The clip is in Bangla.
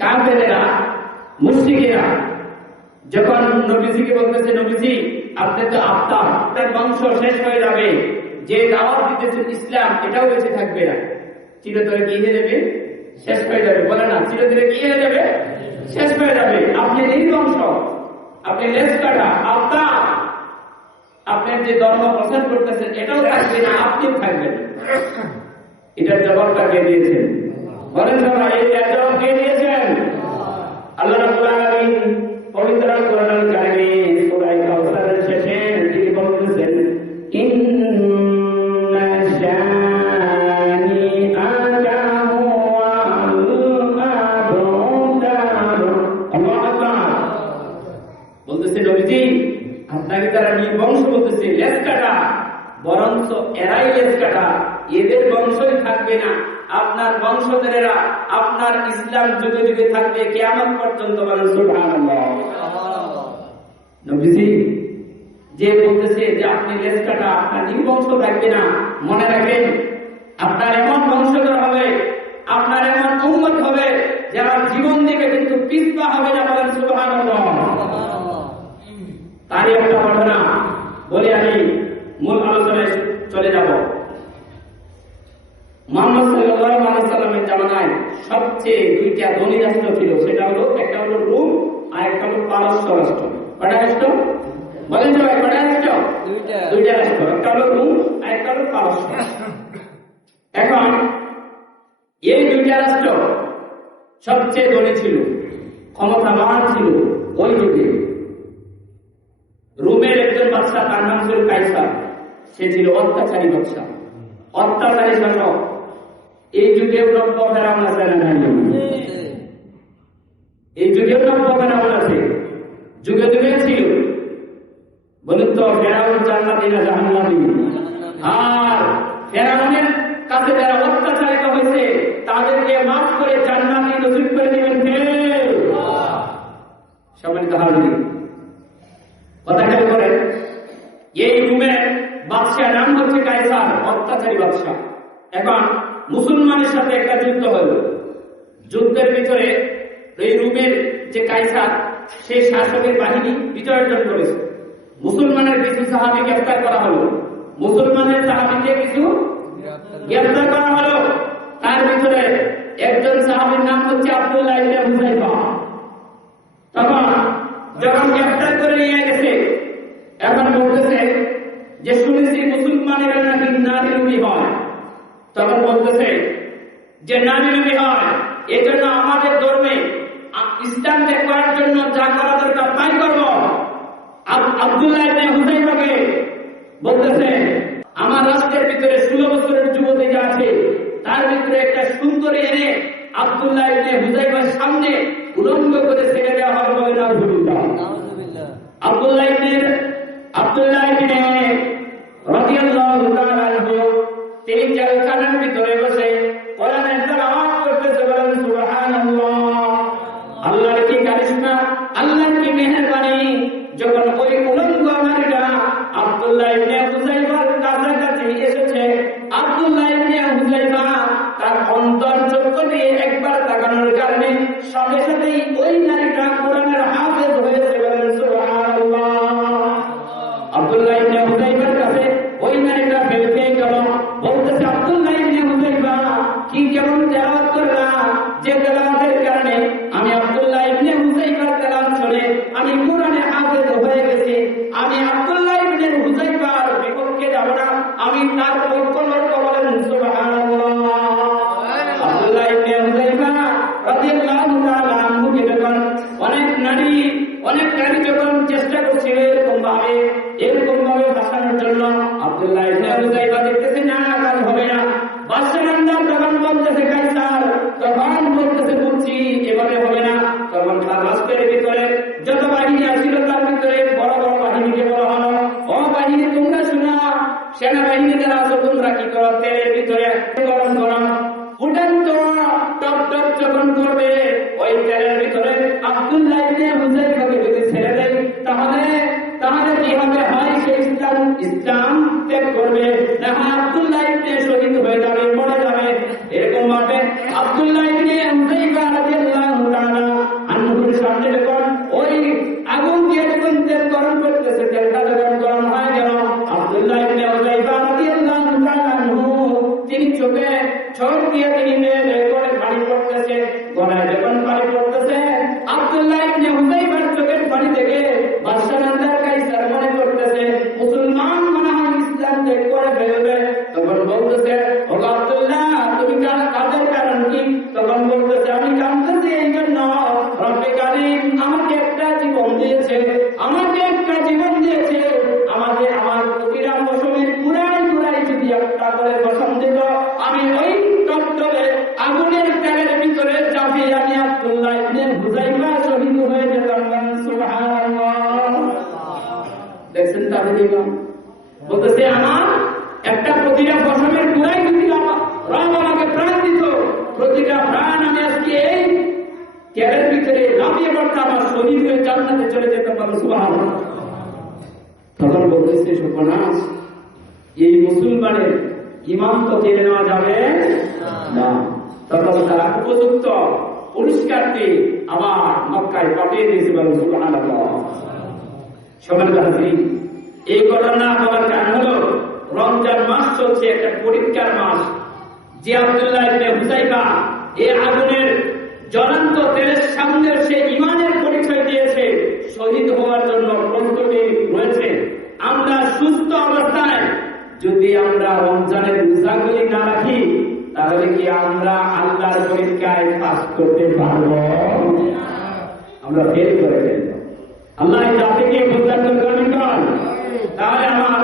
কাফেরেরা মুশরিকেরা যখন নবীজিকে বলতেছে, নবীজি আপনি তো আপনার বংশ শেষ হয়ে যাবে, যে দাওয়াত দিতেছেন ইসলাম এটাও বেঁচে থাকবে না, চিরতরে কি হয়ে যাবে? শেষ হয়ে যাবে। বলে না চিরতরে কি হয়ে যাবে? শেষ হয়ে যাবে। আপনি নির্বংশ, আপনি লেজ কাটা, আপনার যে ধর্ম প্রচার করতেছেন এটাও থাকবে না, আপনিও থাকবেন। এটার জবাবটা কে দিয়েছেন? বলেন সবাই, এটার জবাব কে দিয়েছেন? আল্লাহ রাব্বুল আলামিন পবিত্র কোরআনুল কারীমে সূরা কাউসারের শেষে তিনি বলতেছেন, ইন্না শানিআকা হুয়াল আবতার। আল্লাহু আকবার। বলতেছে নবীজি আপনাকে তারা নির্বংশ বলতেছে, লেজ কাটা, বরঞ্চ এরাই লেজ কাটা, এদের বংশই থাকবে না, আপনার বংশধরেরা আপনার ইসলাম যুগে যুগে থাকবে কিয়ামত পর্যন্ত। বলেন সুবহানাল্লাহ। নবীজি যে বলতেছে যে আপনি লেজ কাটা, আপনার নির্বংশ থাকবে না, মনে রাখেন আপনার এমন বংশধর হবে, আপনার এমন উম্মত হবে যারা জীবন দিকে কিন্তু পিছপা হবে না। বলেন সুবহানাল্লাহ। তারই একটা ঘটনা বলে আমি মূল আলোচনায় চলে যাব। মুহাম্মদ সাল্লাল্লাহু আলাইহি সাল্লামের জামানায় সবচেয়ে দুইটা ধনী রাষ্ট্র ছিল, সেটা হলো একটা হলো রোম আর একটা হলো পারস্য রাষ্ট্র। কয়টা রাষ্ট্র? বলেন সবাই, কয়টা রাষ্ট্র? দুইটা রাষ্ট্র, একটা হলো রোম আর একটা হলো পারস্য। এখন এই দুইটা রাষ্ট্র সবচেয়ে ধনী ছিল, ক্ষমতাবান ছিল ওই যুগে। রোমের একজন বাদশা, তার নাম ছিল কাইসার। সে ছিল অত্যাচারী বাদশা, অত্যাচারী শাসক। এই যুগেও নব্য ফেরাউন আছে না? এই যুগেও নব্য ফেরাউন আছে, যুগে যুগে ছিল। বলুন তো ফেরাউন জান্নাতি না জাহান্নামী? আর ফেরাউনের কাছে যারা অত্যাচারিত হয়েছে তাদেরকে মাফ করে জান্নাতি নসিব করে দিবেন কে? সম্মানিত হাজির, কথা খেয়াল করেন। এই রোমের বাদশার নাম হচ্ছে কাইসার, অত্যাচারী বাদশা। এখন মুসলমানের সাথে একটা যুদ্ধ হল। যুদ্ধের ভিতরে এই রোমের যে কাইসার, সেই শাসকের বাহিনী বিজয় করেছে। মুসলমানের কিছু সাহাবী গ্রেফতার করা হলো, মুসলমানের সাহাবীকে কিছু গ্রেফতার করা হলো। তার ভিতরে একজন সাহাবীর নাম হচ্ছে আব্দুল্লাহ ইবনে হুযায়ফা। তখন যখন গ্রেফতার করে নিয়ে গেছে, এখন বলতেছে যে শুনেছি মুসলমানেরা নাকি নারী লোভী হয়। তখন বলতেছে যে নারী লোভী হয়, এই জন্য আমাদের ধর্মে ইসলাম ত্যাগ করার জন্য যা করা দরকার তাই করব। আব্দুল্লাহ ইবনে হুযায়ফাকে বলতেছে আমার রাষ্ট্রের ভিতরে 16 বছরের যুবতী যা আছে তার ভিতরে একটা সুন্দরী এনে আব্দুল্লাহ ইবনে হুযায়ফার সামনে উলঙ্গ করে ছেড়ে দেওয়া হবে। বলে নাউযুবিল্লাহ। আব্দুল্লাহ ইবনে রাদিয়াল্লাহু তাআলা আনহু তিনি জেলখানার ভিতরে বসে কোরআনের তেলাওয়াত করতেছে। বলেন সুবহানাল্লাহ। আল্লাহর কি কারিশমা, আল্লাহর কি মেহেরবানি। যখন ওই উলঙ্গ নারীরা আব্দুল্লাহ ইবনে হুযায়ফার কাছাকাছি এসেছে, আব্দুল্লাহ ইবনে হুযায়ফা তার অন্তর চক্ষু দিয়ে একবার তাকানোর কারণে সাথে সাথেই ওই নারীটা কোরআনের হাফেজ হয়েছে। বলেন সুবহানাল্লাহ। আব্দুল্লাহ ইবনে হুযায়ফার কাছে ওই নারীটা ফেলতে গেল, বলতেছে আব্দুল্লাহ ইবনে হুযায়ফা কি কেমন তেলাওয়াত করলা, যে তেলাওয়াতের কারণে আমি আব্দুল্লাহ ইবনে হুযায়ফার তেলাওয়াত শুনে আমি কোরআনে হাফেজ হয়ে গেছি। আমি আব্দুল্লাহ ইবনে হুযায়ফার বিপক্ষে যাব না, আমি তার পক্ষ লড়ব। বলেন সুবহানাল্লাহ। আব্দুল্লাহ ইবনে হুযায়ফা রাদিয়াল্লাহু তাআলা আনহু যখন অনেক নারী যখন চেষ্টা করছিল এরকম ভাবে বাঁচানোর জন্য, আব্দুল্লাহ ইবনে হুযায়ফা দেখতেছে না কাজ হবে না। বাদশার যখন বলতেছে কাইসার, তখন বলতেছে বুঝছি এভাবে হবে না। তখন তার রাষ্ট্রের ভিতরে যত বাহিনী আসছিল তার ভিতরে বড় বড় বাহিনীকে বলা হলো, ও বাহিনী তোমরা শোনা, সেনাবাহিনী যারা আছো তোমরা কি করো, তেলের ভিতরে গরম গরম ফুটান্ত টপ টপ যখন করবে ওই তেলের ভিতরে আব্দুল্লাহ ইবনে হুযায়ফাকে যদি ছেড়ে দেয় তাহলে কি হবে? হয় সে ইসলাম ত্যাগ করবে, না হয় আব্দুল্লাহ ইবনে শহীদ হয়ে যাবে, মরে যাবে। এরকম ভাবে যখন পানি পড়তেছে, আব্দুল্লাহ ইবনে হুযাইফার চোখের পানি থেকে বাদশা বান্দার কাইসার মনে করতেছে মুসলমান মনে হয় ইসলাম ত্যাগ করে ফেলবে। তখন বলতেছে, ও আব্দুল্লাহ, তুমি কাদের কারণ কি? তখন বলতেছে, আমি কাঁদতেছি এই জন্য, রব্বে কারীম আমাকে একটা জীবন দিয়েছে, আমাকে একটা জীবন দিয়েছে, আমাকে আমার প্রতিটা মৌসুমের পুরাই পুরাই যদি একটা করে বসন দিত, আমি ওই টকটকে আগুনের ত্যাগের ভিতরে চাপিয়ে আমি আব্দুল্লাহ ইবনে হুযাইফা শহীদ হয়ে যেতাম। সুবহানাল্লাহ। দেখছেন তাদের ইমান? বলতেছে, আমার একটা প্রতিটা বসনের পুরাই যদি রব আমাকে প্রাণ দিত, প্রতিটা প্রাণ আমি আজকে এই ত্যাগের ভিতরে লাফিয়ে পড়তাম আর শহীদ হয়ে জান্নাতে চলে যেতাম। সুবহানাল্লাহ। তখন বলতেছে, সুবহানাল্লাহ, এই মুসলমানের ইমান তো কেড়ে নেওয়া যাবে না। তখন তারা উপযুক্ত পুরস্কারটি আবার মক্কায় পাঠিয়ে দিয়েছে। সুবহানাল্লাহ। সম্মানিত হাজিরিন, এই ঘটনা বলার কারণ হলো রমজান মাস চলছে, একটা পরীক্ষার মাস। যে আব্দুল্লাহ ইবনে হুযাইফা এই আগুনের জ্বলন্ত তেলের সামনে সে ইমানের পরিচয় দিয়েছে, শহীদ হওয়ার জন্য প্রস্তুতি রয়েছে। আমরা সুস্থ অবস্থায় যদি আমরা রমজানের রোজাগুলি না রাখি, তাহলে কি আমরা আল্লাহর পরীক্ষায় পাস করতে পারব? আমরা ফেল করে ফেলব। আল্লাহ জাতিকে বুঝাতে করবেন। তাহলে আমার